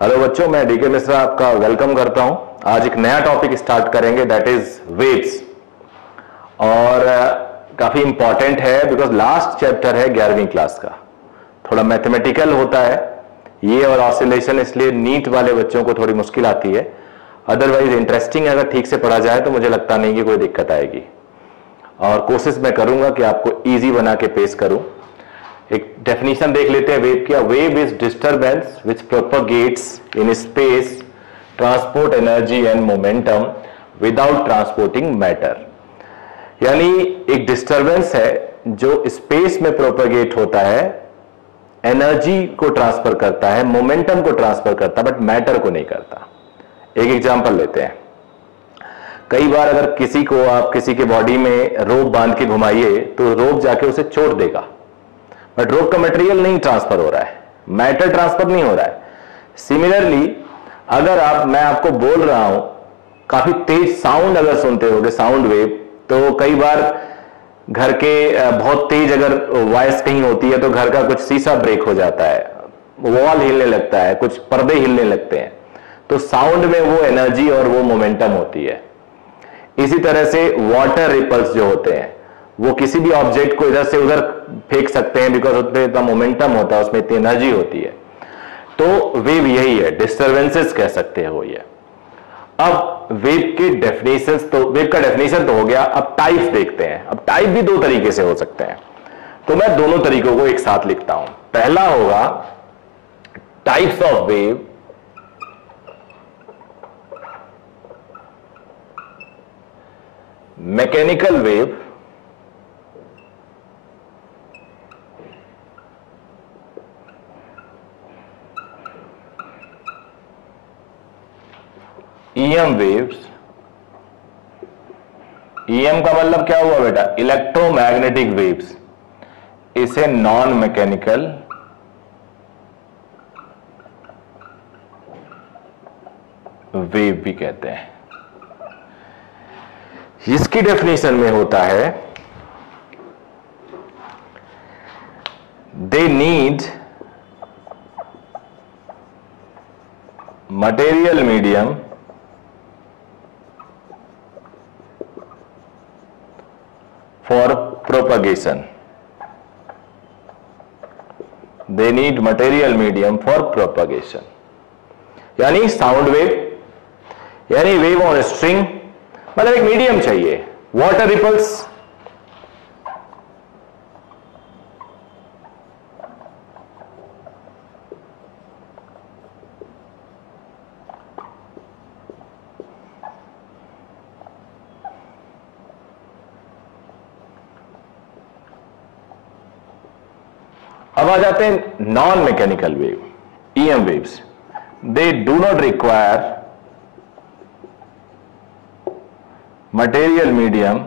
Hello बच्चों, मैं DK Mishra आपका वेलकम करता हूं। आज एक नया टॉपिक स्टार्ट करेंगे, दैट इज वेव्स। और काफी इंपॉर्टेंट है बिकॉज लास्ट चैप्टर है 11वीं क्लास का। थोड़ा मैथमेटिकल होता है ये और ऑसिलेशन, इसलिए नीट वाले बच्चों को थोड़ी मुश्किल आती है। अदरवाइज इंटरेस्टिंग अगर ठीक से पढ़ा जाए तो मुझे लगता नहीं कि कोई दिक्कत आएगी, और कोशिश मैं करूंगा कि आपको ईजी बना के पेश करूं। एक डेफिनेशन देख लेते हैं वेव की। Wave is disturbance which propagates in space, transport energy and momentum without transporting matter. यानी एक डिस्टर्बेंस है जो स्पेस में प्रोपगेट होता है, एनर्जी को ट्रांसफर करता है, मोमेंटम को ट्रांसफर करता है, बट मैटर को नहीं करता। एक एग्जांपल लेते हैं। कई बार अगर किसी को आप किसी के बॉडी में रोप बांध के घुमाइए तो रोप जाके उसे चोट देगा, बट रोप का मटेरियल नहीं ट्रांसफर हो रहा है, मैटर ट्रांसफर नहीं हो रहा है। सिमिलरली अगर मैं आपको बोल रहा हूं, काफी तेज साउंड अगर सुनते होगे, साउंड वेव, तो कई बार घर के बहुत तेज अगर वॉइस कहीं होती है तो घर का कुछ शीशा ब्रेक हो जाता है, वॉल हिलने लगता है, कुछ पर्दे हिलने लगते हैं। तो साउंड में वो एनर्जी और वो मोमेंटम होती है। इसी तरह से वाटर रिपल्स जो होते हैं वो किसी भी ऑब्जेक्ट को इधर से उधर फेंक सकते हैं बिकॉज उसमें इतना मोमेंटम होता है, उसमें इतनी एनर्जी होती है। तो वेव यही है, डिस्टर्बेंसेस कह सकते हैं वो ये। अब वेव की डेफिनेशन तो वेव का डेफिनेशन तो हो गया। अब टाइप्स देखते हैं। अब टाइप भी दो तरीके से हो सकते हैं, तो मैं दोनों तरीकों को एक साथ लिखता हूं। पहला होगा types of wave, mechanical wave, EM waves. EM का मतलब क्या हुआ बेटा? Electromagnetic waves. इसे नॉन मैकेनिकल वेव भी कहते हैं। इसकी डेफिनेशन में होता है they need material medium for propagation. They need material medium for propagation. यानी साउंड वेव, यानी वेव ऑन स्ट्रिंग, मतलब एक मीडियम चाहिए। वाटर रिपल्स, अब आ जाते हैं non mechanical wave, EM waves. They do not require material medium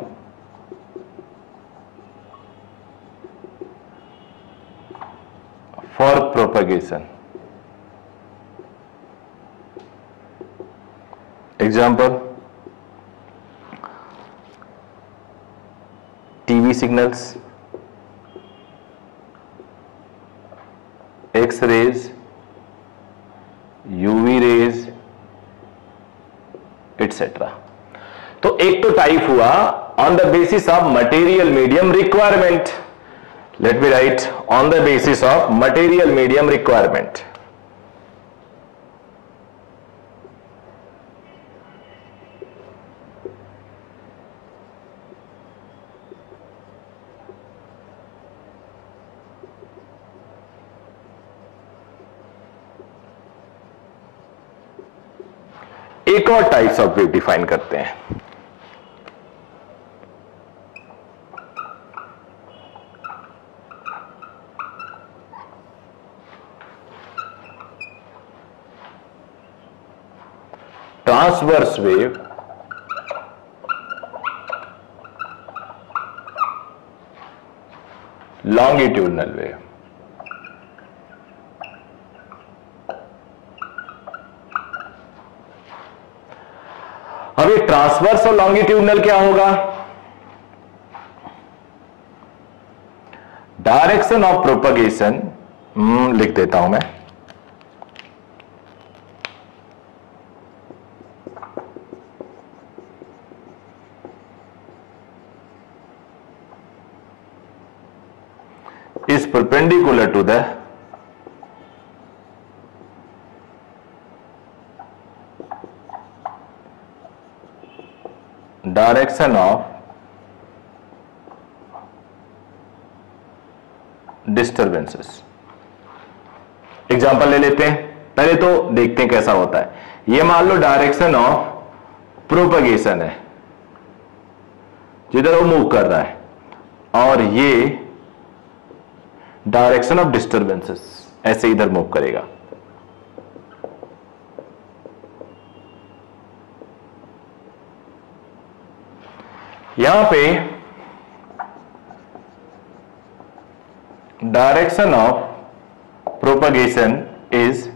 for propagation. Example, TV signals, X rays, UV rays, etcetera. तो एक तो टाइप हुआ on the basis of material medium requirement. Let me write, on the basis of material medium requirement. एक और types of wave define करते हैं। Transverse wave, longitudinal wave. अब ये ट्रांसवर्स और लॉन्गिट्यूडनल क्या होगा? डायरेक्शन ऑफ प्रोपगेशन लिख देता हूं मैं, is perpendicular to the direction of disturbances. Example ले लेते हैं, पहले तो देखते हैं कैसा होता है। ये मान लो डायरेक्शन ऑफ प्रोपगेशन है, जिधर वो मूव कर रहा है, और ये डायरेक्शन ऑफ डिस्टर्बेंसेस ऐसे इधर मूव करेगा। यहां पे direction of propagation is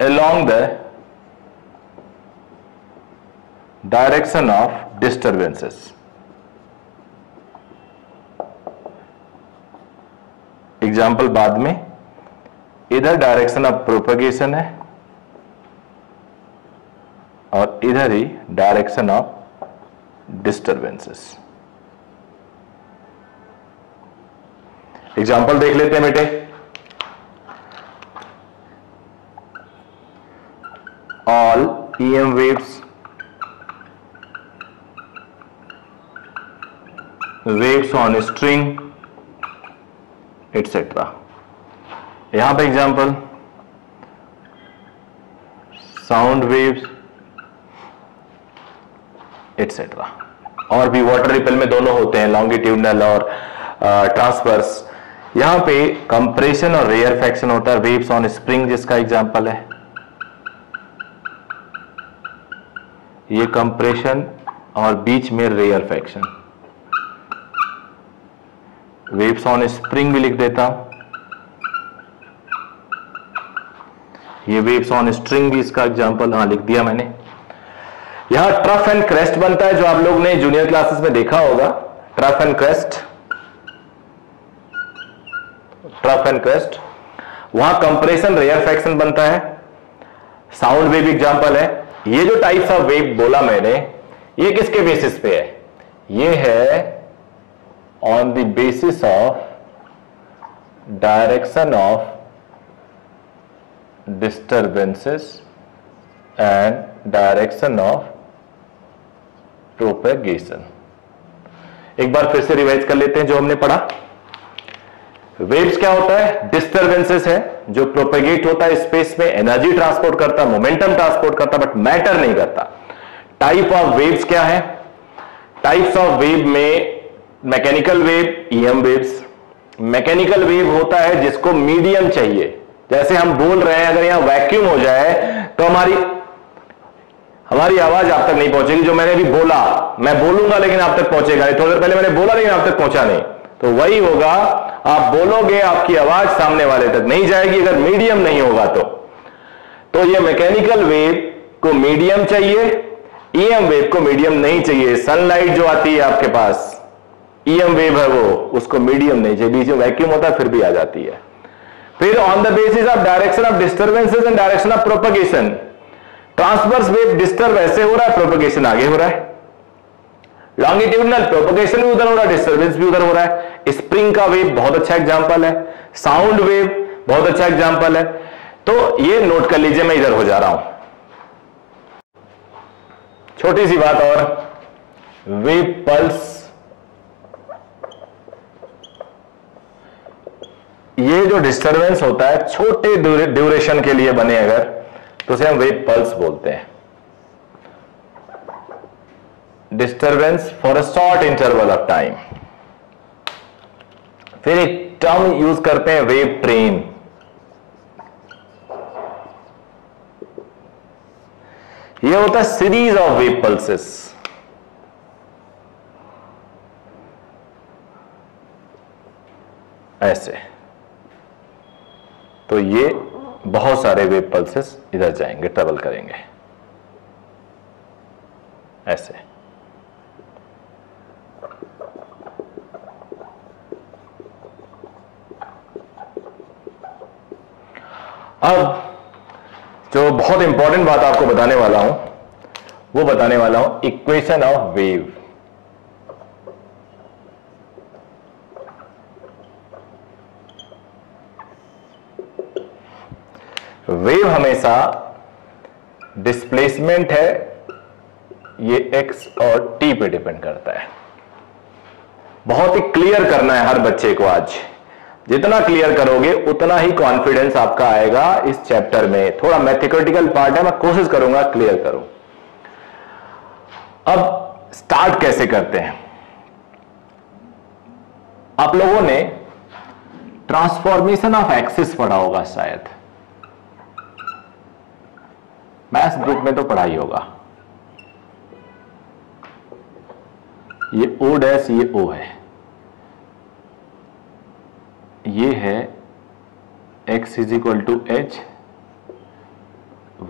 along the direction of disturbances. Example बाद में, इधर डायरेक्शन ऑफ प्रोपगेशन है और इधर ही डायरेक्शन ऑफ डिस्टर्बेंसेस। एग्जाम्पल देख लेते हैं बेटे। All EM waves, waves on string, etc. यहां पे एग्जाम्पल साउंड वेव्स एटसेट्रा। और भी वाटर रिपल में दोनों होते हैं, लॉन्गिट्यूडनल और ट्रांसवर्स। यहां पे कंप्रेशन और रेयरफैक्शन होता है, वेव्स ऑन स्प्रिंग जिसका एग्जाम्पल है। ये कंप्रेशन और बीच में रेयरफैक्शन। वेव्स ऑन स्प्रिंग भी लिख देता हूं, ये वेव्स ऑन स्ट्रिंग भी इसका एग्जांपल लिख दिया मैंने। यहां ट्रफ एंड क्रेस्ट बनता है, जो आप लोग ने जूनियर क्लासेस में देखा होगा। Trough and crest, trough and crest, वहां कंप्रेशन रेयरफैक्शन बनता है। साउंड वेव एग्जांपल है। ये जो टाइप्स ऑफ वेव बोला मैंने, ये किसके बेसिस पे है? ये है on the basis of direction of disturbances and direction of propagation. एक बार फिर से रिवाइज कर लेते हैं जो हमने पढ़ा। वेव्स क्या होता है? डिस्टर्बेंसेस है, जो प्रोपेगेट होता है स्पेस में, एनर्जी ट्रांसपोर्ट करता है, मोमेंटम ट्रांसपोर्ट करता है, बट मैटर नहीं करता। टाइप ऑफ वेव्स क्या है? टाइप्स ऑफ वेव में mechanical wave, EM waves. Mechanical wave होता है जिसको मीडियम चाहिए, जैसे हम बोल रहे हैं, अगर यहां वैक्यूम हो जाए तो हमारी आवाज आप तक नहीं पहुंचेगी। जो मैंने अभी बोला, मैं बोलूंगा लेकिन आप तक पहुंचेगा नहीं। थोड़ी देर पहले मैंने बोला लेकिन आप तक पहुंचा नहीं, तो वही होगा, आप बोलोगे, आपकी आवाज सामने वाले तक नहीं जाएगी अगर मीडियम नहीं होगा तो ये मैकेनिकल वेव को मीडियम चाहिए, EM वेव को मीडियम नहीं चाहिए। सनलाइट जो आती है आपके पास, EM वेव है वो, उसको मीडियम नहीं चाहिए। बीच में वैक्यूम होता है फिर भी आ जाती है। फिर on the basis of direction of disturbances and direction of propagation, transverse wave disturb ऐसे हो रहा है, प्रोपगेशन आगे हो रहा है। लॉन्गिट्यूडनल प्रोपगेशन भी उधर हो रहा है, डिस्टर्बेंस भी उधर हो रहा है। स्प्रिंग का वेव बहुत अच्छा एग्जांपल है, साउंड वेव बहुत अच्छा एग्जांपल है। तो ये नोट कर लीजिए, मैं इधर हो जा रहा हूं। छोटी सी बात और, वेव पल्स, ये जो डिस्टर्बेंस होता है छोटे ड्यूरेशन के लिए बने अगर, तो उसे हम वेव पल्स बोलते हैं। Disturbance for a short interval of time. फिर एक टर्म यूज करते हैं वेव ट्रेन। यह होता है सीरीज ऑफ वेव पल्सेस। ऐसे, तो ये बहुत सारे वेव पल्सेस इधर जाएंगे, ट्रेवल करेंगे ऐसे। अब जो बहुत इंपॉर्टेंट बात आपको बताने वाला हूं, वो बताने वाला हूं इक्वेशन ऑफ वेव। वेव हमेशा डिस्प्लेसमेंट है, ये x और t पे डिपेंड करता है। बहुत ही क्लियर करना है हर बच्चे को आज, जितना क्लियर करोगे उतना ही कॉन्फिडेंस आपका आएगा इस चैप्टर में। थोड़ा मैथमेटिकल पार्ट है, मैं कोशिश करूंगा क्लियर करूं। अब स्टार्ट कैसे करते हैं? आप लोगों ने ट्रांसफॉर्मेशन ऑफ एक्सिस पढ़ा होगा शायद, मैथ्स बुक में तो पढ़ा ही होगा। ये ओ डैश, ये ओ है, ये है x is equal to h,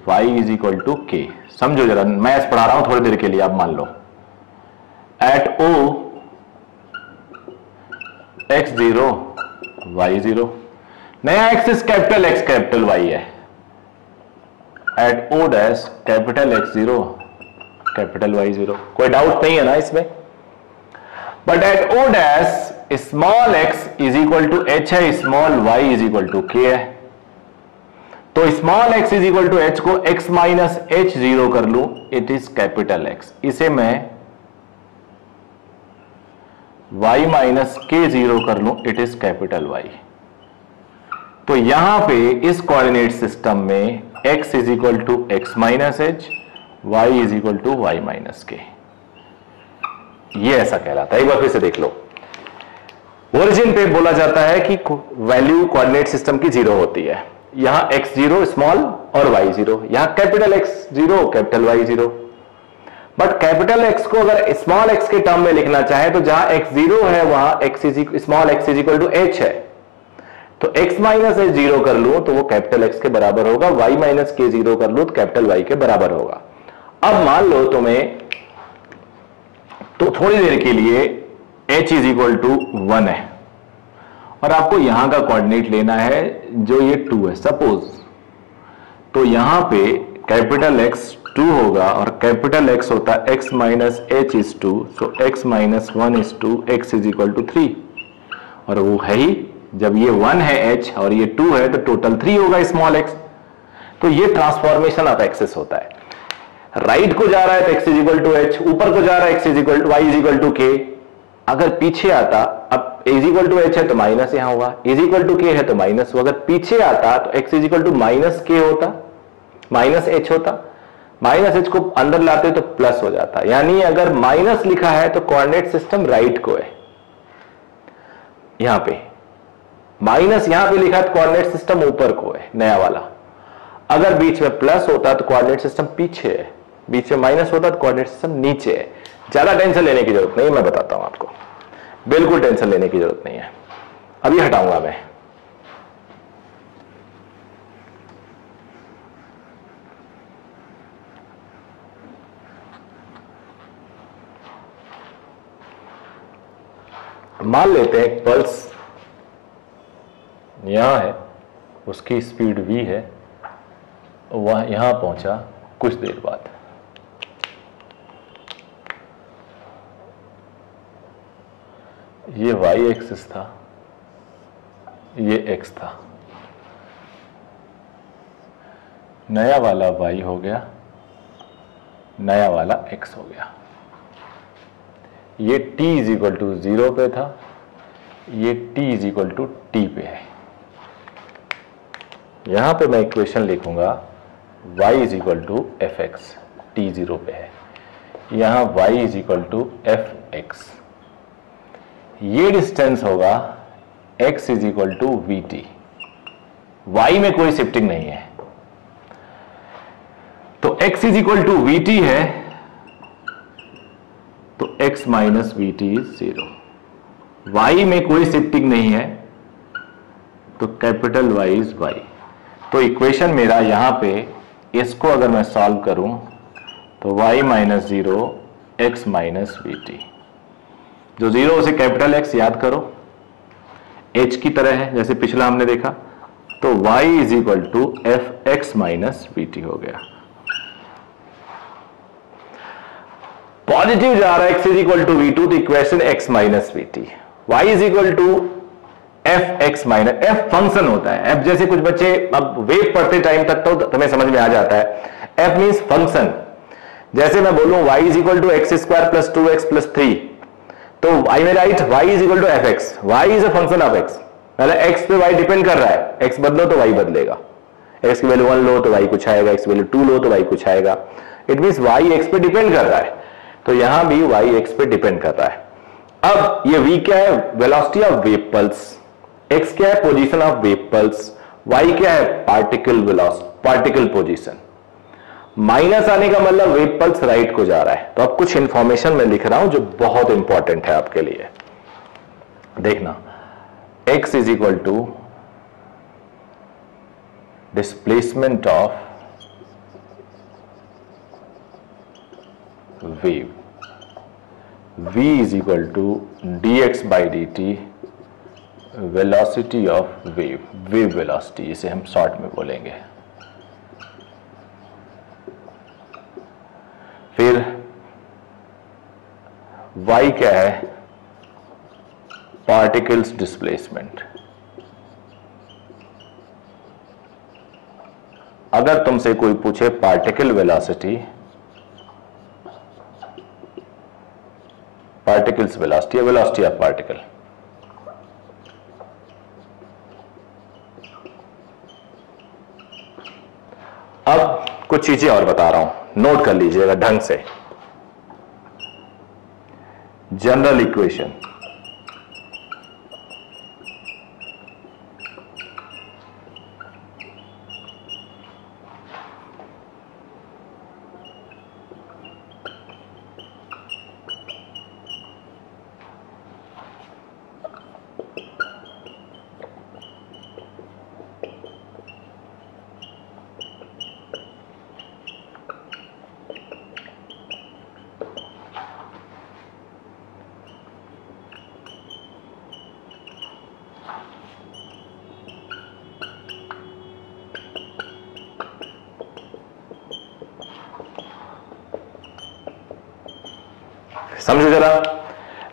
y is equal to k. समझो जरा, मैं पढ़ा रहा हूं थोड़ी देर के लिए, आप मान लो एट ओ x 0 y 0, नया axis capital X capital Y है। At O dash capital X 0 capital Y 0, कोई डाउट नहीं है ना इसमें। But at O dash small x is equal to h है, small y is equal to k है। तो small x is equal to h को x माइनस h 0 कर लूं, इट इज कैपिटल X। इसे मैं y माइनस k 0 कर लूं, इट इज कैपिटल Y। तो यहां पे इस कोऑर्डिनेट सिस्टम में x is equal to x minus h, y is equal to y minus k, ये ऐसा कहलाता है। एक बार फिर से देख लो, ओरिजिन पे बोला जाता है कि वैल्यू कोऑर्डिनेट सिस्टम की 0 होती है। यहां x 0 स्मॉल और y 0, यहां capital X 0 capital Y 0। But capital X को अगर स्मॉल x के टर्म में लिखना चाहे तो जहां x 0 है वहां small x is equal to h है, तो x माइनस h 0 कर लूं तो वो कैपिटल X के बराबर होगा, y माइनस k 0 कर लूं तो कैपिटल Y के बराबर होगा। अब मान लो तुम्हें तो थोड़ी देर के लिए h इज इक्वल टू 1 है और आपको यहां का कोऑर्डिनेट लेना है जो ये 2 है सपोज, तो यहां पे कैपिटल X 2 होगा और कैपिटल X होता है x minus h is 2, so x minus 1 is 2, x is equal to 3, और वो है ही, जब ये 1 है h और ये 2 है तो टोटल 3 होगा स्मॉल x। तो ये ट्रांसफॉर्मेशन ऑफ एक्सिस होता है। राइट को जा रहा है तो x is equal to h, ऊपर को जा रहा है x is equal to y is equal to k। अगर पीछे आता, अब इज इक्वल टू h है तो माइनस यहां होगा, इज इक्वल टू k है तो माइनस होगा। अगर पीछे आता तो x is equal to minus k होता, माइनस h होता, माइनस h को अंदर लाते तो प्लस हो जाता। यानी अगर माइनस लिखा है तो कोऑर्डिनेट सिस्टम राइट को है, यहां पे माइनस यहां पे लिखा है तो कोऑर्डिनेट सिस्टम ऊपर को है नया वाला। अगर बीच में प्लस होता तो कोऑर्डिनेट सिस्टम पीछे है, बीच में माइनस होता तो कोऑर्डिनेट सिस्टम नीचे है। ज्यादा टेंशन लेने की जरूरत नहीं, मैं बताता हूं आपको, बिल्कुल टेंशन लेने की जरूरत नहीं है। अभी हटाऊंगा मैं। मान लेते हैं एक पल्स यहां है, उसकी स्पीड v है, वह यहां पहुंचा कुछ देर बाद। ये y एक्सिस था, ये x था, नया वाला y हो गया, नया वाला x हो गया। ये t इज इक्वल टू 0 पे था, ये t is equal to t पे है। यहां पे मैं इक्वेशन लिखूंगा y is equal to F x, t 0 पे है, यहां y is equal to F x. ये डिस्टेंस होगा x is equal to v T, y में कोई शिफ्टिंग नहीं है, तो x is equal to v t है, तो x minus we t is 0। y में कोई शिफ्टिंग नहीं है तो कैपिटल Y इज y। तो इक्वेशन मेरा यहां पे, इसको अगर मैं सॉल्व करूं तो y minus 0 x minus we T, जो 0 से कैपिटल X याद करो h की तरह है जैसे पिछला हमने देखा, तो y is equal to F X minus we T हो गया। पॉजिटिव जा रहा है x is equal to V two, तो equation x minus we T, y is equal to F X minus, F function होता है, एफ जैसे कुछ बच्चे अब वेव पढ़ते टाइम तक तो तुम्हें समझ में आ जाता है, एफ मीन्स फंक्शन। जैसे मैं बोलूं y is equal to x square plus 2x plus 3, तो I may write y is equal to F x, y is a function of x, मतलब x पे y डिपेंड कर रहा है, x बदलो तो y बदलेगा, x की वैल्यू 1 लो तो y कुछ आएगा, x की वैल्यू 2 लो तो y कुछ आएगा, इट मीन्स y x पे डिपेंड कर रहा है, तो यहां भी y x पे डिपेंड कर रहा है। अब ये v क्या है, velocity of wave pulse, x क्या है, position of wave pulse, y क्या है, particle velocity, particle position. Minus आने का मतलब वेव पल्स राइट को जा रहा है, तो अब कुछ इंफॉर्मेशन मैं लिख रहा हूं जो बहुत इंपॉर्टेंट है आपके लिए, देखना। x is equal to displacement of wave, v is equal to dx by dt, velocity of wave, wave velocity इसे हम शॉर्ट में बोलेंगे। फिर y क्या है, पार्टिकल्स डिस्प्लेसमेंट। अगर तुमसे कोई पूछे पार्टिकल वेलोसिटी, पार्टिकल्स वेलोसिटी या वेलोसिटी ऑफ पार्टिकल, अब कुछ चीजें और बता रहा हूं, नोट कर लीजिएगा ढंग से। जनरल इक्वेशन, समझो जरा,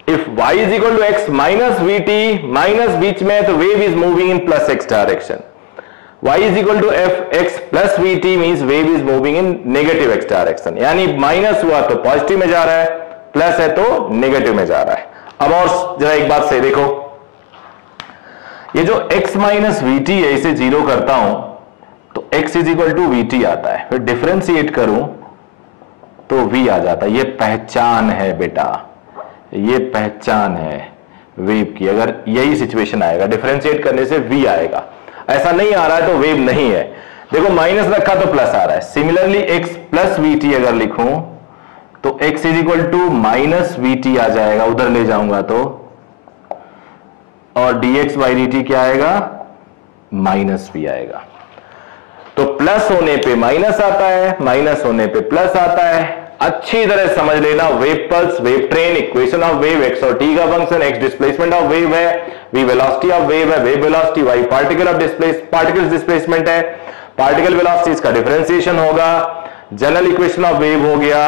if y is equal to X minus we T, minus बीच में है तो wave is moving in plus x direction, y is equal to F X plus we T means wave is moving in negative X direction, यानी minus हुआ तो positive में जा रहा है, प्लस है तो नेगेटिव में जा रहा है। अब और जरा एक बात से देखो, ये जो x माइनस वी टी है इसे जीरो करता हूं तो x is equal to v t आता है, फिर डिफरेंशिएट करूं तो v आ जाता है। ये पहचान है बेटा, ये पहचान है वेव की। अगर यही सिचुएशन आएगा, डिफरेंशिएट करने से v आएगा, ऐसा नहीं आ रहा है तो वेव नहीं है। देखो माइनस रखा तो प्लस आ रहा है, similarly x plus we T अगर लिखूं तो x is equal to minus we T आ जाएगा, उधर ले जाऊंगा तो, और dx बाई डी टी क्या आएगा, माइनस v आएगा। तो प्लस होने पे माइनस आता है, माइनस होने पे प्लस आता है। अच्छी तरह समझ लेना, wave pulse, wave train, equation of wave, x और टी का function, x displacement of wave है, वी वेलोसिटी ऑफ वेव है, wave velocity, y particle of particles displacement है, पार्टिकल वेलोसिटी इसका डिफरेंशिएशन होगा, जनरल इक्वेशन ऑफ वेव हो गया,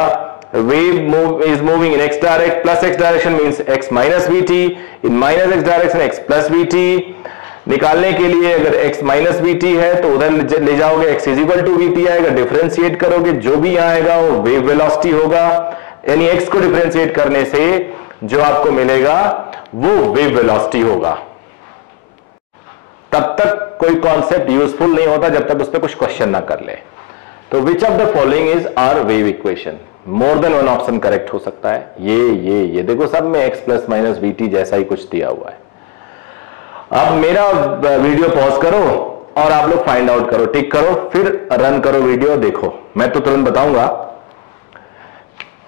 wave is moving in x direct, plus x direction means x minus we t, in minus x direction x plus we t. निकालने के लिए अगर x minus we t है तो उधर ले जाओगे, x is equal to v t आएगा, डिफरेंशिएट करोगे जो भी आएगा वो वेव वेलोसिटी होगा, यानी x को डिफरेंशिएट करने से जो आपको मिलेगा वो वेव वेलोसिटी होगा। तब तक कोई कॉन्सेप्ट यूजफुल नहीं होता जब तक उस पर कुछ क्वेश्चन ना कर ले। तो which of the following is are wave equation, more than one option correct हो सकता है। ये देखो सब में x plus minus we t जैसा ही कुछ दिया हुआ है। अब मेरा वीडियो पॉज करो और आप लोग फाइंड आउट करो, टिक करो, फिर रन करो वीडियो, देखो मैं तो तुरंत बताऊंगा।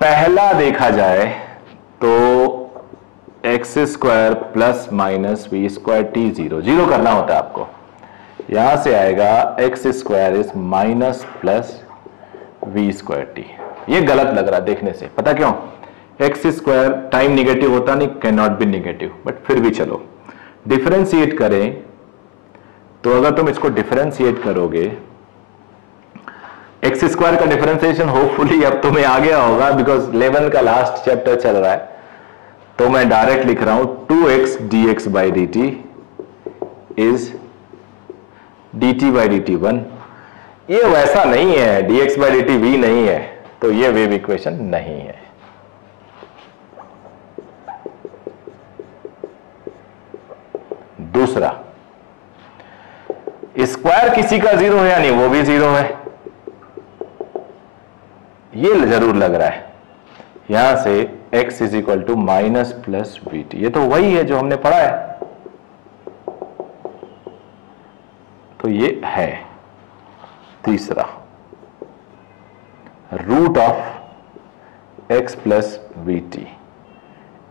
पहला देखा जाए तो x square plus minus v square t, zero करना होता है आपको। यहां से आएगा x square is minus plus v square t. ये गलत लग रहा है देखने से, पता क्यों? एक्स स्क्वायर टाइम निगेटिव होता नहीं, can not be negative, but फिर भी चलो डिफरेंशिएट करें तो अगर तुम इसको डिफरेंशिएट करोगे, एक्स स्क्वायर का डिफरेंशिएशन होपफुली अब तुम्हें आ गया होगा बिकॉज 11 का लास्ट चैप्टर चल रहा है, तो मैं डायरेक्ट लिख रहा हूं 2x dx by D T is dt by dt 1। ये वैसा नहीं है, dx by dt v नहीं है, तो ये वेव इक्वेशन नहीं है। दूसरा, स्क्वायर किसी का 0 है या नहीं, वो भी 0 है, ये जरूर लग रहा है। यहां से x is equal to minus plus we t, ये तो वही है जो हमने पढ़ा है, तो ये है। तीसरा, root of x plus we t,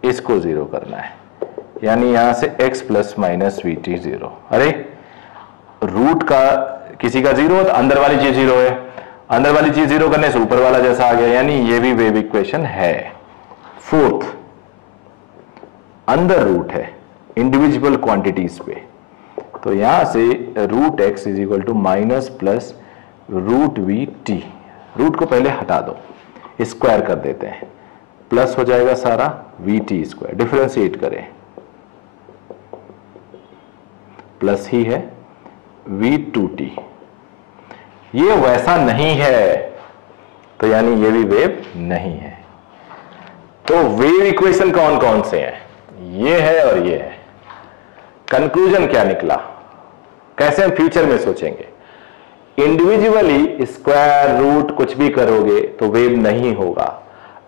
इसको 0 करना है, यानी यहां से x plus minus we t 0। अरे रूट का किसी का 0 तो अंदर वाली चीज 0 है, अंदर वाली चीज 0 करने से ऊपर वाला जैसा आ गया, यानी ये भी वेव इक्वेशन है। फोर्थ, अंदर रूट है इंडिविजुअल क्वांटिटीज पे, तो यहां से root x is equal to minus plus root v t, root को पहले हटा दो, स्क्वायर कर देते हैं, प्लस हो जाएगा सारा वी टी स्क्वायर, डिफरेंशिएट करें, प्लस ही है वी टू टी। ये वैसा नहीं है, तो यानी ये भी वेव नहीं है। तो वेव इक्वेशन कौन कौन से हैं? ये है और ये है। कंक्लूजन क्या निकला, कैसे हम फ्यूचर में सोचेंगे? इंडिविजुअली स्क्वायर रूट कुछ भी करोगे तो वेव नहीं होगा,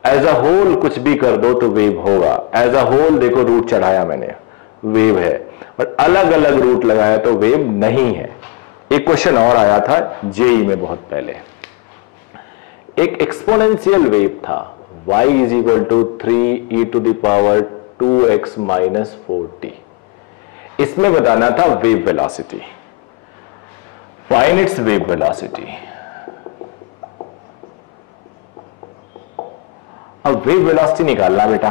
एज अ होल कुछ भी कर दो तो वेव होगा। एज अ होल देखो, रूट चढ़ाया मैंने, वेव है, पर अलग अलग रूट लगाया तो वेव नहीं है। एक क्वेश्चन और आया था जेई में बहुत पहले, एक एक्सपोनेंशियल वेव था, y is equal to 3e to the power 2x minus 4t। इसमें बताना था wave velocity, find its wave velocity. अब वेव वेलोसिटी निकालना बेटा,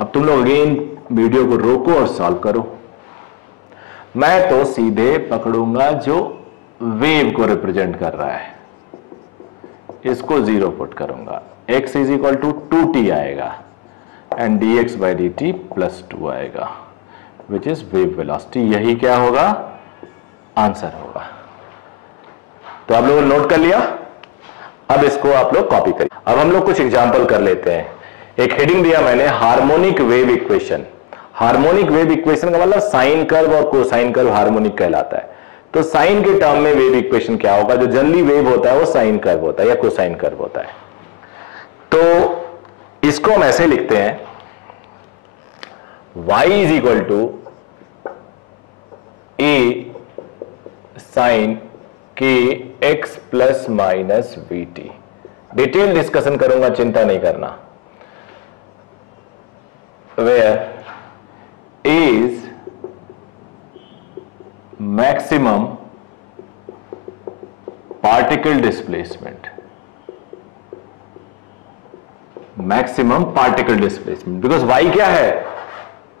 अब तुम लोग अगेन वीडियो को रोको और सॉल्व करो। मैं तो सीधे पकड़ूंगा जो वेव को रिप्रेजेंट कर रहा है, इसको 0 पुट करूंगा, x is equal to 2t आएगा and dx by dt plus 2 आएगा, विच इज वेव वेलोसिटी। यही क्या होगा, आंसर होगा। तो आप लोगों ने नोट कर लिया, अब इसको आप लोग कॉपी करिए। अब हम लोग कुछ एग्जाम्पल कर लेते हैं। एक हेडिंग दिया मैंने, harmonic wave equation. Harmonic wave equation का मतलब साइन कर्व और कोसाइन कर्व हार्मोनिक कहलाता है। तो साइन के टर्म में वेव इक्वेशन क्या होगा, जो जनरली वेव होता है वो साइन कर्व होता है या कोसाइन कर्व होता है। तो इसको हम ऐसे लिखते हैं, y is equal to A sine K X plus minus we T. Detail discussion करूंगा, चिंता नहीं करना। Where is maximum particle displacement, maximum particle displacement, because y क्या है,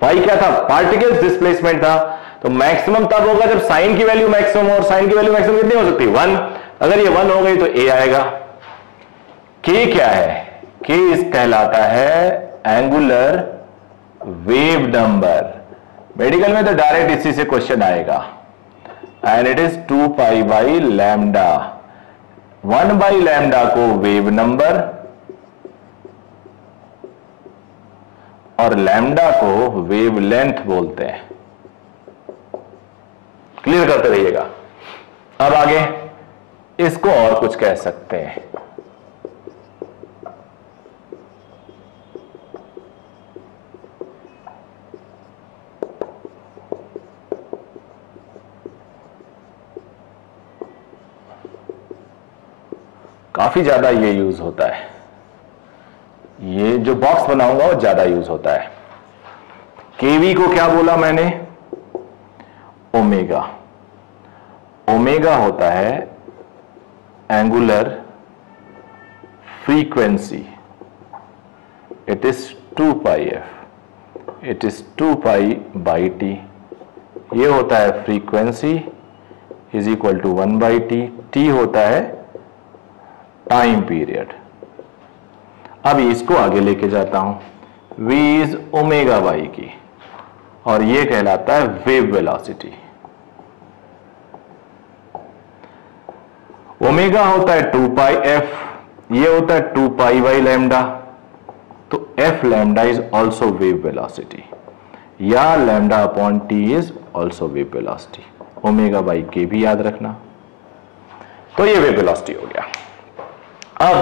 y क्या था, particles displacement था। तो मैक्सिमम तब होगा जब साइन की वैल्यू मैक्सिमम हो, और साइन की वैल्यू मैक्सिमम कितनी हो सकती है, 1। अगर ये 1 हो गई तो a आएगा। k क्या है, k इस कहलाता है एंगुलर वेव नंबर। मेडिकल में तो डायरेक्ट इसी से क्वेश्चन आएगा, and it is 2 pi by lambda. 1 by lambda को वेव नंबर और लैम्डा को वेव लेंथ बोलते हैं। क्लियर करते रहिएगा। अब आगे इसको और कुछ कह सकते हैं, काफी ज्यादा ये यूज होता है, ये जो बॉक्स बनाऊंगा वो ज्यादा यूज होता है। केवी को क्या बोला मैंने, ओमेगा। ओमेगा होता है angular frequency, it is 2 pi F, it is 2 pi by T. ये होता है frequency is equal to 1 by T. T होता है टाइम पीरियड। अब इसको आगे लेके जाता हूं, v इज ओमेगा वाई की, और ये कहलाता है वेव वेलोसिटी। ओमेगा होता है 2 पाई एफ, ये होता है 2 पाई बाई लैम्डा, तो F lambda is also wave velocity, या lambda upon T is also wave velocity. Omega by K भी याद रखना। तो ये वेव वेलोसिटी हो गया। अब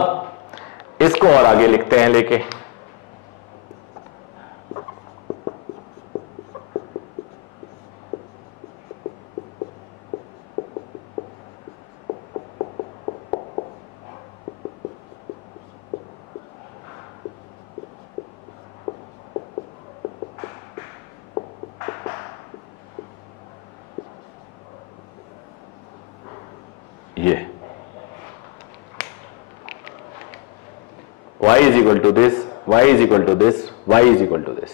इसको और आगे लिखते हैं लेके, ये y is equal to this, y is equal to this, y is equal to this,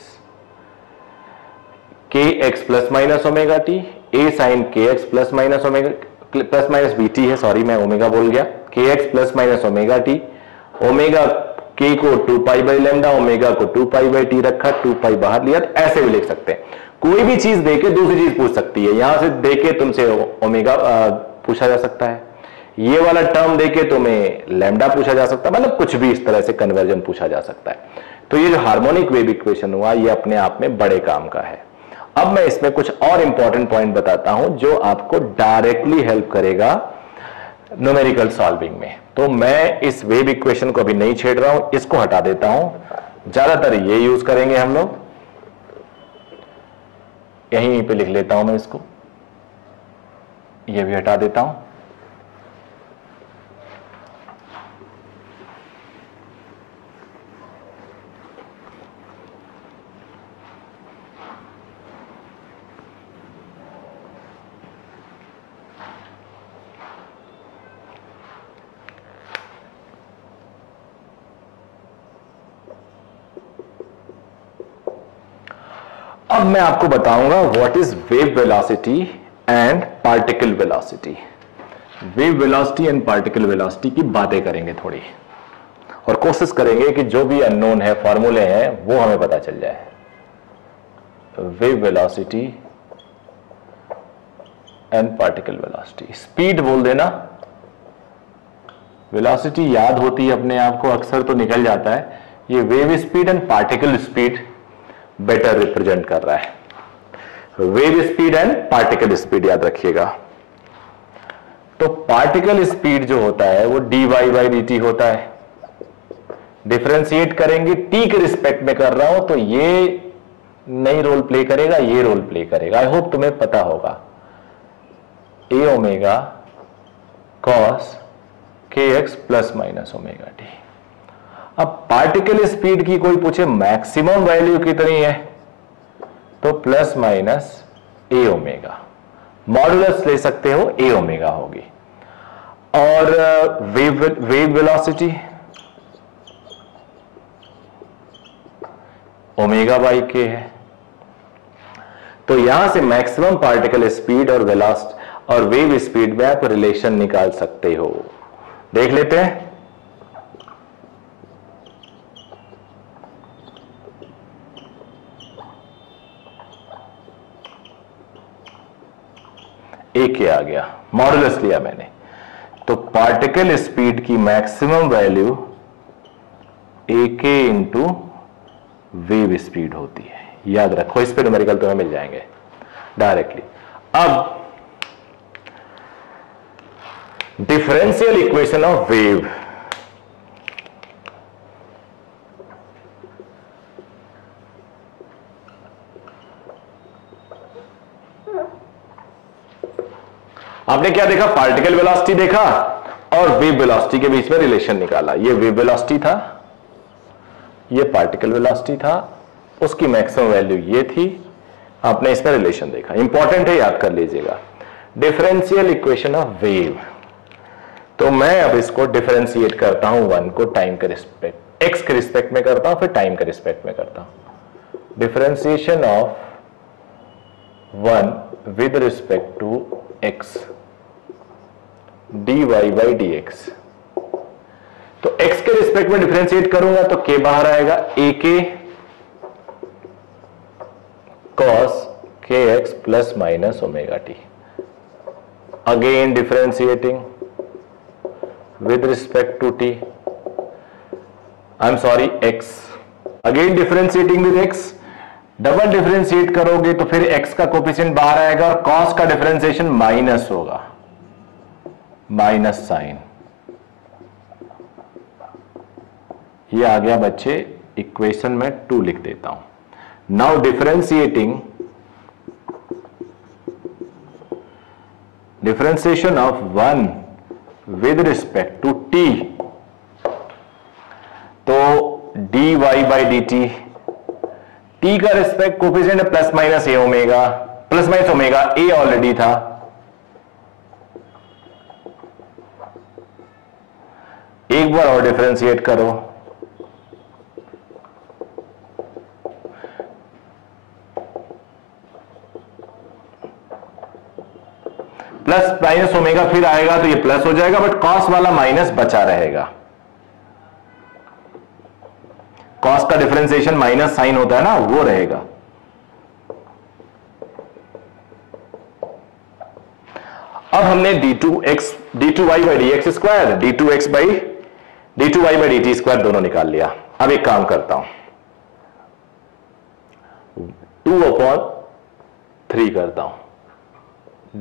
kx plus minus omega T, a sine kx plus minus omega plus minus bt है, सॉरी मैं ओमेगा बोल गया, kx plus minus omega T, omega k को 2 pi by lambda, omega को 2 pi by T रखा, 2 पाई बाहर लिया, तो ऐसे भी लिख सकते हैं। कोई भी चीज देके दूसरी चीज पूछ सकती है, यहां से देके तुमसे ओमेगा पूछा जा सकता है, ये वाला टर्म देके तुम्हें लैम्डा पूछा जा सकता है, मतलब कुछ भी इस तरह से कन्वर्जन पूछा जा सकता है। तो ये जो हार्मोनिक वेव इक्वेशन हुआ, ये अपने आप में बड़े काम का है। अब मैं इसमें कुछ और इंपॉर्टेंट पॉइंट बताता हूं जो आपको डायरेक्टली हेल्प करेगा न्यूमेरिकल सॉल्विंग में। तो मैं इस वेव इक्वेशन को अभी नहीं छेड़ रहा हूं, इसको हटा देता हूं, ज्यादातर ये यूज करेंगे हम लोग। यहीं पे लिख लेता हूं मैं इसको, ये भी हटा देता हूं। अब मैं आपको बताऊंगा what is wave velocity and particle velocity. Wave velocity and particle velocity की बातें करेंगे थोड़ी, और कोशिश करेंगे कि जो भी अननोन है, फॉर्मूले हैं, वो हमें पता चल जाए। Wave velocity and particle velocity. Speed बोल देना, वेलोसिटी याद होती है अपने आप को, अक्सर तो निकल जाता है। ये wave speed and particle speed better represent कर रहा है। Wave speed and particle speed याद रखिएगा। तो पार्टिकल स्पीड जो होता है वो dy बाई dt होता है। डिफरेंशिएट करेंगे, t के रिस्पेक्ट में कर रहा हूं तो ये नहीं रोल प्ले करेगा, ये रोल प्ले करेगा। आई होप तुम्हें पता होगा। a omega cos kx plus minus omega T. अब पार्टिकल स्पीड की कोई पूछे मैक्सिमम वैल्यू कितनी है, तो plus minus A omega, modulus ले सकते हो, ए ओमेगा होगी। और वेव वेलोसिटी ओमेगा बाई के है। तो यहां से मैक्सिमम पार्टिकल स्पीड और वेलोसिटी और वेव स्पीड में आप रिलेशन निकाल सकते हो। देख लेते हैं। ए के आ गया, मॉडुलस लिया मैंने, तो पार्टिकल स्पीड की मैक्सिमम वैल्यू ए के इंटू वेव स्पीड होती है। याद रखो, इस पे न्यूमेरिकल तुम्हें मिल जाएंगे डायरेक्टली। अब डिफरेंशियल इक्वेशन ऑफ वेव। आपने क्या देखा, पार्टिकल वेलोसिटी देखा और वेव वेलोसिटी के बीच में रिलेशन निकाला। ये वेव वेलोसिटी था, ये पार्टिकल वेलोसिटी था, उसकी मैक्सिमम वैल्यू ये थी, आपने इसमें रिलेशन देखा। इंपॉर्टेंट है, याद कर लीजिएगा। Differential equation of wave. तो मैं अब इसको डिफरेंशिएट करता हूं, वन को टाइम के रिस्पेक्ट, एक्स के रिस्पेक्ट में करता हूं, फिर टाइम के रिस्पेक्ट में करता हूं। Differentiation of one with respect to X, dy by dx। तो x के रिस्पेक्ट में डिफरेंशिएट करूंगा तो k बाहर आएगा, a के cos kx plus minus omega t. Again differentiating with respect to t. I'm sorry, x. Again differentiating with x. Double differentiate करोगे तो फिर x का कोफिशिएंट बाहर आएगा और cos का डिफरेंशिएशन माइनस होगा, माइनस साइन. ये आ गया बच्चे, इक्वेशन में 2 लिख देता हूं. Now differentiating differentiation of 1 with respect to t, तो dy by D T, t का रिस्पेक्ट कोफिशिएंट है plus minus A omega, plus minus omega, A already था. एक बार और डिफरेंशिएट करो, प्लस माइनस ओमेगा फिर आएगा तो ये प्लस हो जाएगा, बट कॉस वाला माइनस बचा रहेगा. कॉस का डिफरेंशिएशन माइनस साइन होता है ना, वो रहेगा. अब हमने d2y by D X square, d2x by d2y by D T square दोनों निकाल लिया. अब एक काम करता हूं, 2/3 करता हूं,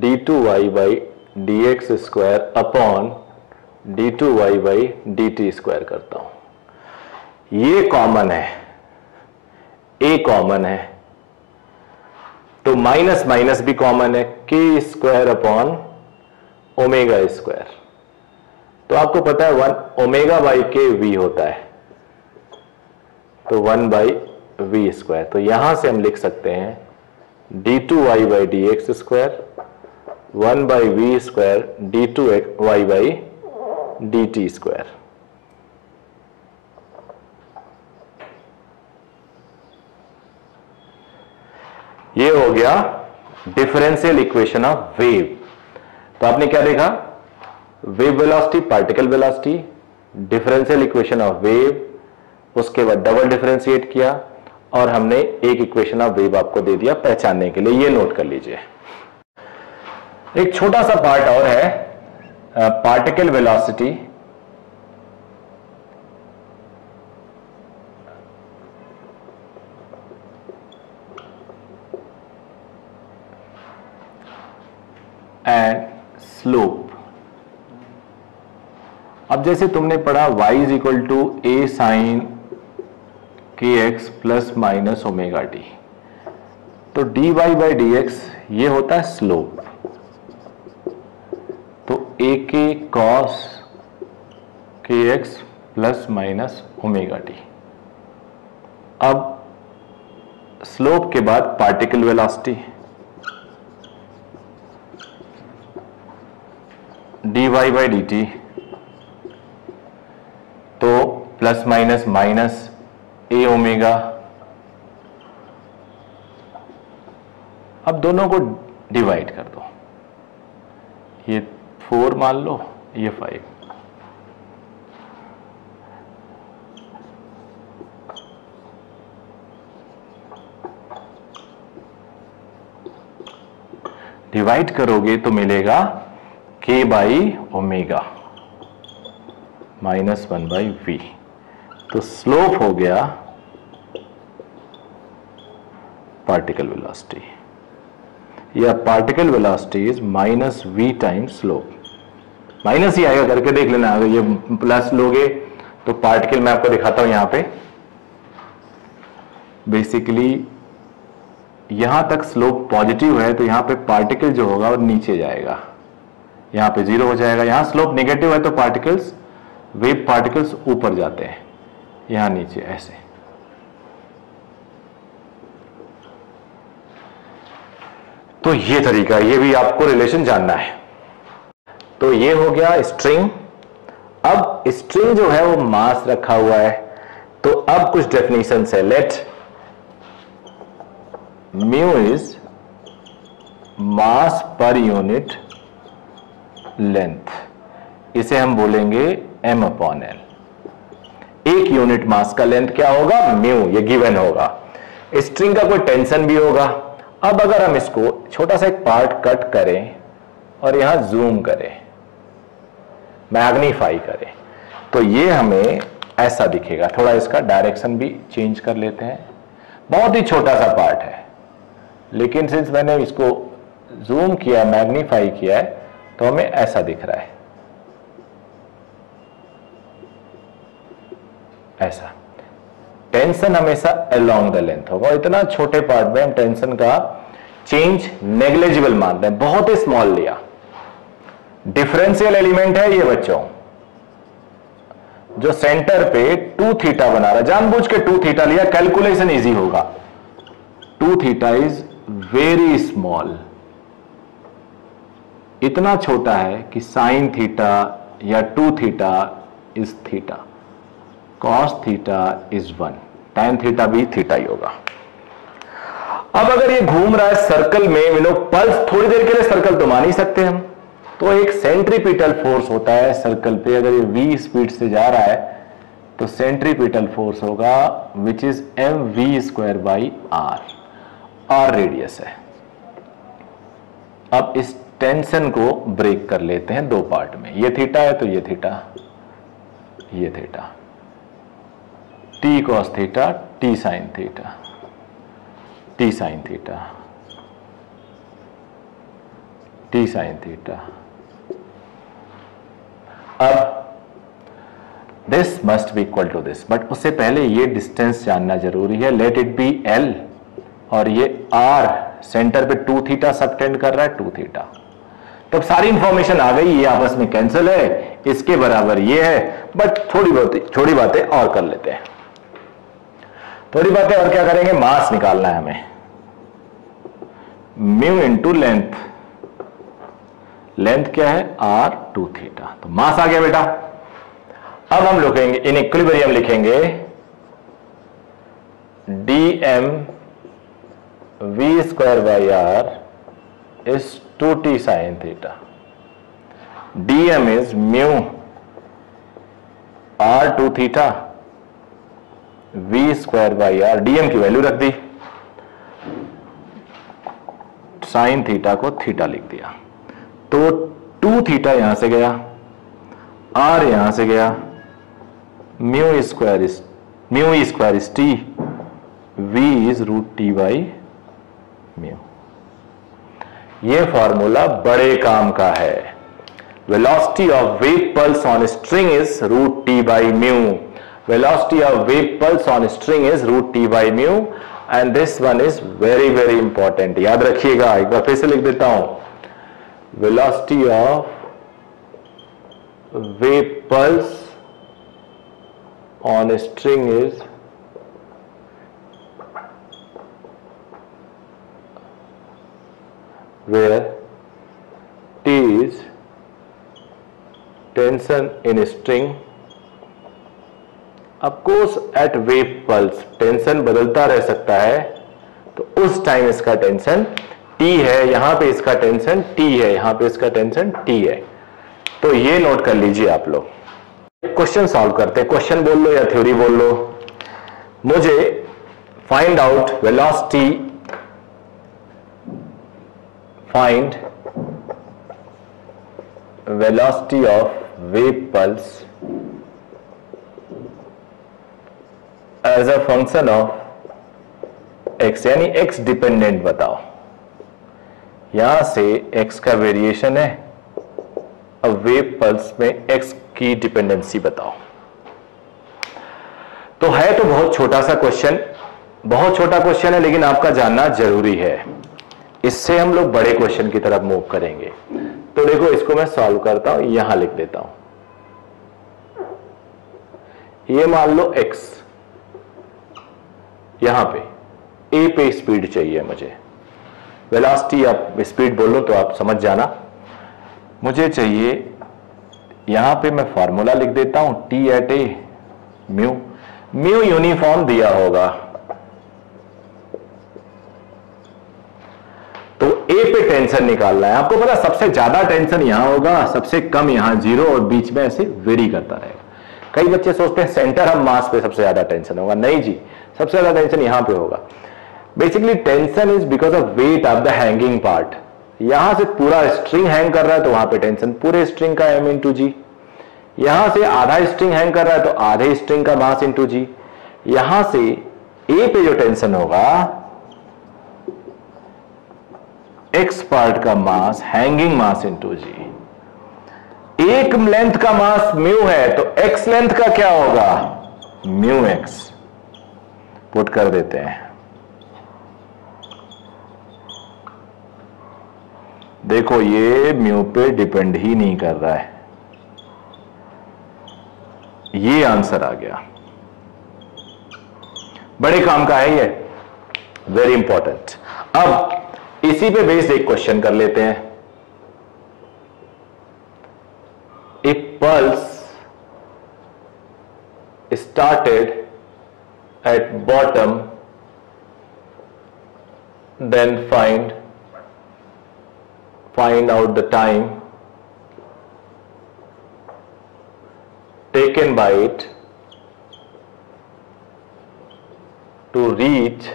d2y by D X square upon d2y by D T square करता हूं. ये कॉमन है, a कॉमन है, तो माइनस माइनस भी कॉमन है, k square upon omega square. तो आपको पता है 1 ओमेगा बाई के वी होता है, तो 1 बाई वी स्क्वायर. तो यहां से हम लिख सकते हैं d2y by D X square 1 by V square d2y by D T square. ये हो गया डिफरेंशियल इक्वेशन ऑफ वेव. तो आपने क्या देखा, wave velocity, particle velocity, differential equation of wave, उसके बाद डबल डिफरेंशिएट किया और हमने एक इक्वेशन ऑफ वेव आपको दे दिया पहचानने के लिए. ये नोट कर लीजिए. एक छोटा सा पार्ट और है, पार्टिकल वेलोसिटी. And slope. अब जैसे तुमने पढ़ा y is equal to A sine K X plus minus omega T, तो dy बाई डी एक्स ये होता है स्लोप. तो A K cos K X plus minus omega T. अब स्लोप के बाद particle velocity, dy by D T, तो plus minus minus A omega. अब दोनों को डिवाइड कर दो, ये 4 मान लो, ये 5. डिवाइड करोगे तो मिलेगा k by omega minus 1 by V. तो स्लोप हो गया पार्टिकल वेलोसिटी, या particle velocity is minus V times slope. Minus ही आएगा, करके देख लेना. अगर ये प्लस लोगे तो पार्टिकल मैं आपको दिखाता हूं. यहां पे बेसिकली यहां तक स्लोप पॉजिटिव है, तो यहां पे पार्टिकल जो होगा वो नीचे जाएगा, यहां पे 0 हो जाएगा. यहां स्लोप नेगेटिव है तो पार्टिकल्स, वेव पार्टिकल्स ऊपर जाते हैं, यहां नीचे ऐसे. तो ये तरीका, ये भी आपको रिलेशन जानना है. तो ये हो गया स्ट्रिंग. अब स्ट्रिंग जो है वो मास रखा हुआ है, तो अब कुछ डेफिनेशन है. Late mu is mass per unit length, इसे हम बोलेंगे m अपॉन l. एक यूनिट मास का लेंथ क्या होगा, म्यू, ये गिवन होगा. स्ट्रिंग का कोई टेंशन भी होगा, अब अगर हम इसको छोटा सा एक पार्ट कट करें और यहां जूम करें, मैग्नीफाई करें, तो ये हमें ऐसा दिखेगा। थोड़ा इसका डायरेक्शन भी चेंज कर लेते हैं। बहुत ही छोटा सा पार्ट है, लेकिन सिंस मैंने इसको जूम किया, मैग्नीफाई किया है, तो हमें ऐसा दिख रहा है, ऐसा। टेंशन हमेशा अलोंग द लेंथ होगा। इतना छोटे पार्ट में हम टेंशन का चेंज नेग्लिजिबल मान रहे हैं, बहुत ही स्मॉल लिया। डिफरेंशियल एलिमेंट है ये बच्चों, जो सेंटर पे 2 थीटा बना रहा है, जानबूझ के 2 थीटा लिया, कैलकुलेशन इजी होगा। 2 थीटा इज वेरी स्मॉल, इतना छोटा है कि साइन थीटा या 2 theta is theta, cos theta is 1, tan theta भी थीटा ही होगा। अब अगर ये घूम रहा है सर्कल में, पल्स थोड़ी देर के लिए सर्कल तो मान ही सकते हैं हम, तो एक सेंट्रीपिटल फोर्स होता है सर्कल पे। अगर ये v स्पीड से जा रहा है तो सेंट्रीपिटल फोर्स होगा which is mv² by r, r radius है। अब इस टेंशन को ब्रेक कर लेते हैं 2 पार्ट में। ये थीटा है तो ये थीटा, ये theta, t cos theta, t sin theta, t sin theta, t sin theta. अब this must be equal to this, but उससे पहले ये डिस्टेंस जानना जरूरी है। लेट इट बी l और ये r, सेंटर पे 2 थीटा सबटेंड कर रहा है, 2 थीटा। तो सारी इंफॉर्मेशन आ गई, ये आपस में कैंसिल है, इसके बराबर ये है। बट थोड़ी बातें और कर लेते हैं। थोड़ी बातें और क्या करेंगे, मास निकालना है हमें, म्यू इंटू लेंथ। लेंथ क्या है, r2 थीटा, तो मास आ गया बेटा। अब हम लिखेंगे इन इक्विलिब्रियम, लिखेंगे dm v² by r is 2t sin theta. dm is mu r2 theta v² by r, dm की वैल्यू रख दी, साइन थीटा को थीटा लिख दिया। तो 2 थीटा यहां से गया, r यहां से गया, mu square is t, v is √t by mu. ये फॉर्मूला बड़े काम का है। Velocity of wave pulse on string is √t by mu. Velocity of wave pulse on string is √t by mu, and this one is very very important, याद रखिएगा। एक बार फिर से लिख देता हूं, velocity of wave pulse on string is where T is tension in string. Of course at wave pulse tension बदलता रह सकता है, तो उस टाइम इसका टेंशन T है, यहां पे इसका टेंशन T है, यहां पे इसका टेंशन T है। तो ये नोट कर लीजिए आप लोग। क्वेश्चन सॉल्व करते हैं, क्वेश्चन बोल लो या थ्योरी बोल लो। मुझे find out velocity, find velocity of wave pulse as a function of x, यानी x डिपेंडेंट बताओ। यहां से x का वेरिएशन है, अब वेव पल्स में x की डिपेंडेंसी बताओ। तो है तो बहुत छोटा सा क्वेश्चन, बहुत छोटा क्वेश्चन है, लेकिन आपका जानना जरूरी है। इससे हम लोग बड़े क्वेश्चन की तरफ मूव करेंगे। तो देखो, इसको मैं सॉल्व करता हूं, यहां लिख देता हूं। ये मान लो x, यहां पे a पे स्पीड चाहिए मुझे, वेलोसिटी आप स्पीड बोलो तो आप समझ जाना। मुझे चाहिए, यहां पे मैं फॉर्मूला लिख देता हूं, t at a mu uniform दिया होगा, तो ए पे टेंशन निकालना है। आपको पता सबसे ज्यादा टेंशन यहां होगा, सबसे कम यहां 0, और बीच में ऐसे वेरी करता रहेगा। कई बच्चे सोचते हैं सेंटर ऑफ मास पे सबसे ज्यादा टेंशन होगा, नहीं जी, सबसे ज्यादा टेंशन यहां पे होगा। Basically tension is because of weight of the hanging part. यहां से पूरा स्ट्रिंग हैंग कर रहा है तो वहां पे टेंशन पूरे स्ट्रिंग का m इंटू जी, यहां से आधा स्ट्रिंग हैंग कर रहा है तो आधे स्ट्रिंग का मास इंटू जी, यहां से ए पे जो टेंशन होगा एक्स पार्ट का मास हैंगिंग मास इंटू जी। एक लेंथ का मास म्यू है तो एक्स लेंथ का क्या होगा म्यू एक्स, पुट कर देते हैं। देखो ये म्यू पे डिपेंड ही नहीं कर रहा है, ये आंसर आ गया। बड़े काम का है ये, वेरी इंपॉर्टेंट। अब इसी पे बेस्ड एक क्वेश्चन कर लेते हैं। ए pulse started at bottom, then find out the time taken by it to reach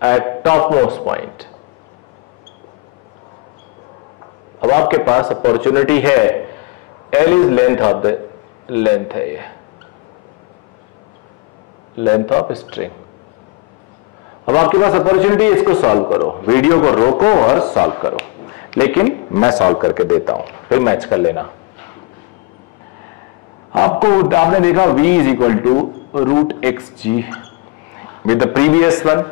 at topmost point। अब आपके पास अपॉर्चुनिटी है, L is length of the length है, ये लेंथ ऑफ स्ट्रिंग। अब आपके पास अपॉर्चुनिटी, इसको सॉल्व करो, वीडियो को रोको और सॉल्व करो, लेकिन मैं सॉल्व करके देता हूं, फिर मैच कर लेना। आपने देखा v is equal to root X G with the previous one.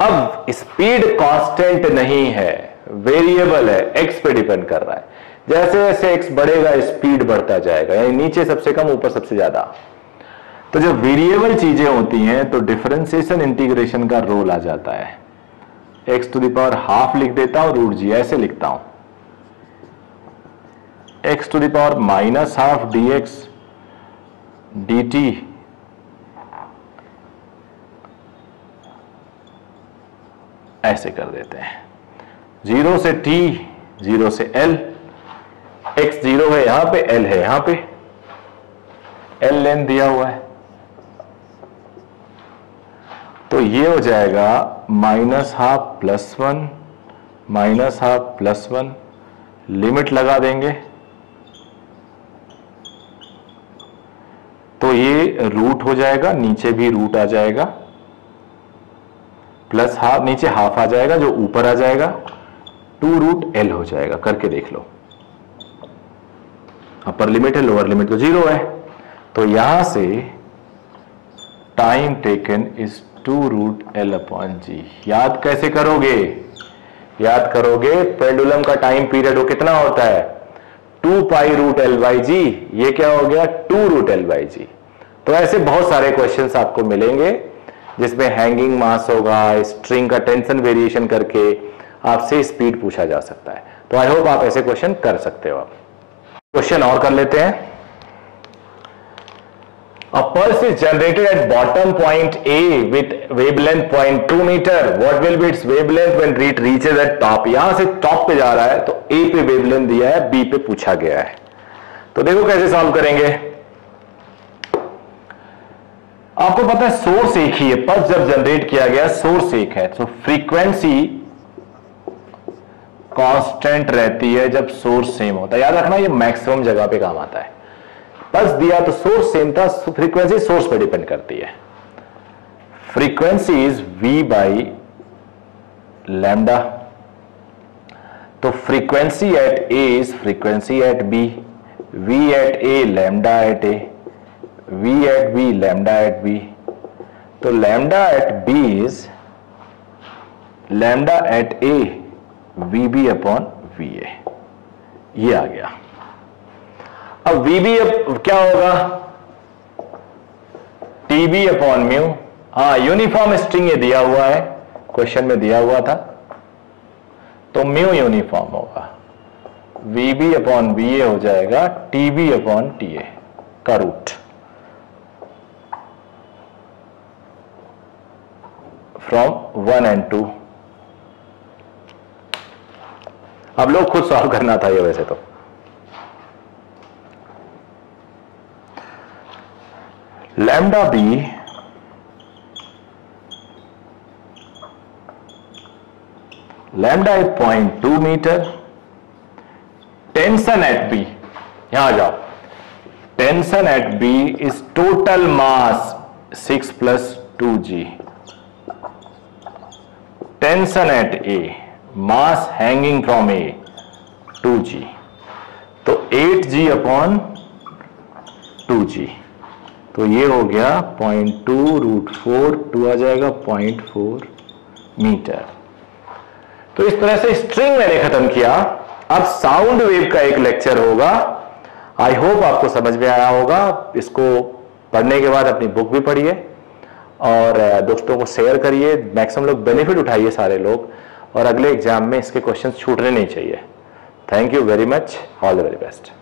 अब स्पीड कांस्टेंट नहीं है, वेरिएबल है, x पे डिपेंड कर रहा है। जैसे जैसे x बढ़ेगा स्पीड बढ़ता जाएगा, यानी नीचे सबसे कम ऊपर सबसे ज्यादा। तो जब वेरिएबल चीजें होती हैं तो डिफरेंशिएशन इंटीग्रेशन का रोल आ जाता है। x to the power half लिख देता हूं, रूट जी ऐसे लिखता हूं, x to the power minus half dx dt ऐसे कर देते हैं। 0 से t, 0 से l, x 0 है यहां पे, l है यहां पे, l लेंथ दिया हुआ है, तो ये हो जाएगा minus half plus one, minus half plus one, limit लगा देंगे तो ये रूट हो जाएगा, नीचे भी रूट आ जाएगा, प्लस हाफ, नीचे हाफ आ जाएगा, जो ऊपर आ जाएगा 2 रूट एल हो जाएगा। करके देख लो, अपर लिमिट है, लोअर लिमिट तो 0 है, तो यहां से time taken is 2 root L upon G. याद कैसे करोगे? याद करोगे पेंडुलम का टाइम पीरियड वो कितना होता है 2 पाई रूट एल बाई जी, ये क्या हो गया 2 रूट एल बाई जी। तो ऐसे बहुत सारे क्वेश्चंस आपको मिलेंगे जिसमें हैंगिंग मास होगा, स्ट्रिंग का टेंशन वेरिएशन करके आपसे स्पीड पूछा जा सकता है। तो आई होप आप ऐसे क्वेश्चन कर सकते हो। क्वेश्चन और कर लेते हैं। A pulse is generated at bottom point A with wavelength 0.2 meter. What will be its wavelength when it reaches at top? यहां से टॉप पे जा रहा है तो A पे वेवलेंथ दिया है, B पे पूछा गया है। तो देखो कैसे सॉल्व करेंगे। आपको पता है सोर्स एक ही है, पल्स जब जनरेट किया गया सोर्स एक है, तो फ्रीक्वेंसी कांस्टेंट रहती है जब सोर्स सेम होता है। याद रखना ये मैक्सिमम जगह पे काम आता है। पल्स दिया तो सोर्स सेम था, फ्रीक्वेंसी सोर्स पे डिपेंड करती है। Frequency is v by lambda, तो frequency at a is frequency at b, v at a lambda at a, v at b lambda at b, तो lambda at b is lambda at a vb upon va, ये आ गया। अब vb क्या होगा tb upon mu. हाँ, uniform string ये दिया हुआ है, क्वेश्चन में दिया हुआ था, तो म्यू यूनिफॉर्म होगा, vb अपॉन va हो जाएगा tb अपॉन ta का रूट फ्रॉम 1 and 2। अब लोग खुद सॉल्व करना था ये वैसे तो। Lambda B lambda is 0.2 metre. Tension at B, यहां जाओ, tension at B is total mass 6 + 2g। Tension at A, mass hanging from A 2g, तो 8g/2g, तो ये हो गया 0.2√4, 2 आ जाएगा 0.4 मीटर। तो इस तरह से स्ट्रिंग मैंने खत्म किया। अब साउंड वेव का एक लेक्चर होगा, आई होप आपको समझ में आया होगा। इसको पढ़ने के बाद अपनी बुक भी पढ़िए और दोस्तों को शेयर करिए, मैक्सिमम लोग बेनिफिट उठाइए सारे लोग, और अगले एग्जाम में इसके क्वेश्चन छूटने नहीं चाहिए। Thank you very much, all the very best.